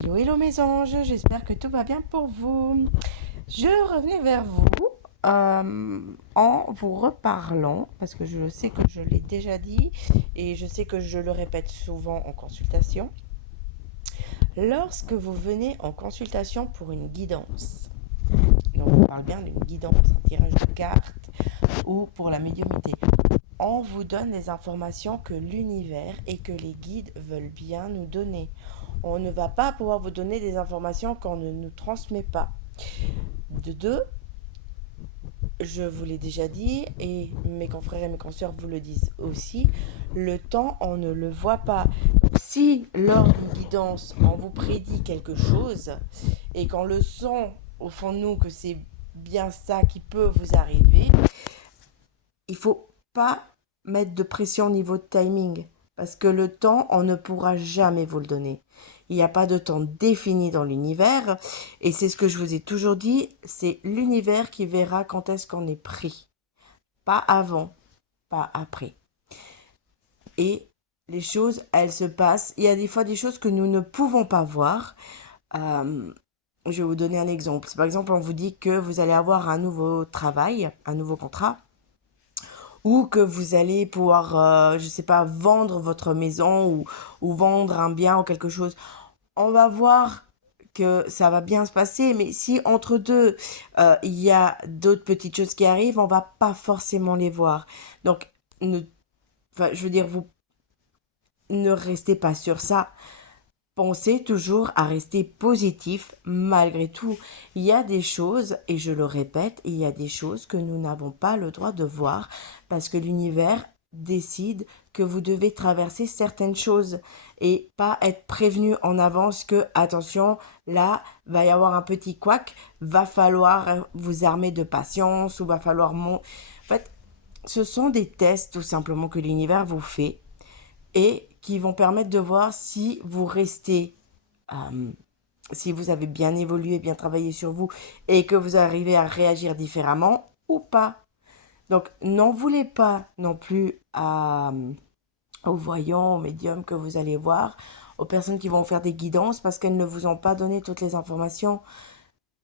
Hello, hello mes anges, j'espère que tout va bien pour vous. Je revenais vers vous en vous reparlant, parce que je sais que je l'ai déjà dit et je sais que je le répète souvent en consultation. Lorsque vous venez en consultation pour une guidance, donc on parle bien d'une guidance, un tirage de cartes ou pour la médiumnité, on vous donne les informations que l'univers et que les guides veulent bien nous donner. On ne va pas pouvoir vous donner des informations qu'on ne nous transmet pas. De deux, je vous l'ai déjà dit et mes confrères et mes consoeurs vous le disent aussi, le temps, on ne le voit pas. Si lors d'une guidance, on vous prédit quelque chose et qu'on le sent au fond de nous que c'est bien ça qui peut vous arriver, il faut pas mettre de pression au niveau de timing parce que le temps, on ne pourra jamais vous le donner. Il n'y a pas de temps défini dans l'univers et c'est ce que je vous ai toujours dit, c'est l'univers qui verra quand est-ce qu'on est pris. Pas avant, pas après. Et les choses, elles se passent. Il y a des fois des choses que nous ne pouvons pas voir. Euh, je vais vous donner un exemple. Par exemple, on vous dit que vous allez avoir un nouveau travail, un nouveau contrat ou que vous allez pouvoir, je sais pas, vendre votre maison ou vendre un bien ou quelque chose. On va voir que ça va bien se passer, mais si entre deux, il y a d'autres petites choses qui arrivent, on va pas forcément les voir. Donc, ne, enfin, je veux dire, vous ne restez pas sur ça. Pensez toujours à rester positif malgré tout. Il y a des choses, et je le répète, il y a des choses que nous n'avons pas le droit de voir parce que l'univers décide que vous devez traverser certaines choses et pas être prévenu en avance que, attention, là, va y avoir un petit couac, va falloir vous armer de patience ou va falloir... En fait, ce sont des tests tout simplement que l'univers vous fait et qui vont permettre de voir si vous restez, euh, si vous avez bien évolué, bien travaillé sur vous et que vous arrivez à réagir différemment ou pas. Donc, n'en voulez pas non plus aux voyants, aux médiums que vous allez voir, aux personnes qui vont faire des guidances parce qu'elles ne vous ont pas donné toutes les informations.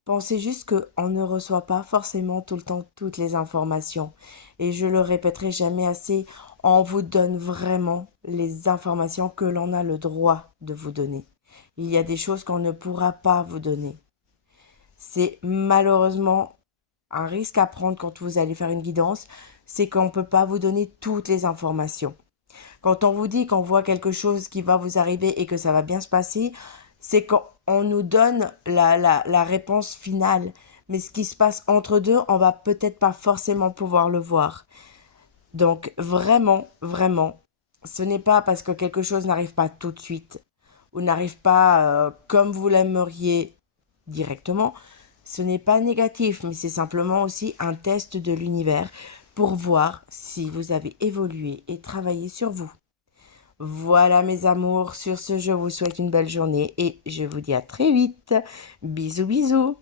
Pensez juste qu'on ne reçoit pas forcément tout le temps toutes les informations. Et je le répéterai jamais assez, on vous donne vraiment les informations que l'on a le droit de vous donner. Il y a des choses qu'on ne pourra pas vous donner. C'est malheureusement un risque à prendre quand vous allez faire une guidance, c'est qu'on ne peut pas vous donner toutes les informations. Quand on vous dit qu'on voit quelque chose qui va vous arriver et que ça va bien se passer, c'est qu'on nous donne la réponse finale. Mais ce qui se passe entre deux, on va peut-être pas forcément pouvoir le voir. Donc vraiment, vraiment, ce n'est pas parce que quelque chose n'arrive pas tout de suite ou n'arrive pas comme vous l'aimeriez directement. Ce n'est pas négatif, mais c'est simplement aussi un test de l'univers pour voir si vous avez évolué et travaillé sur vous. Voilà mes amours, sur ce je vous souhaite une belle journée et je vous dis à très vite. Bisous bisous.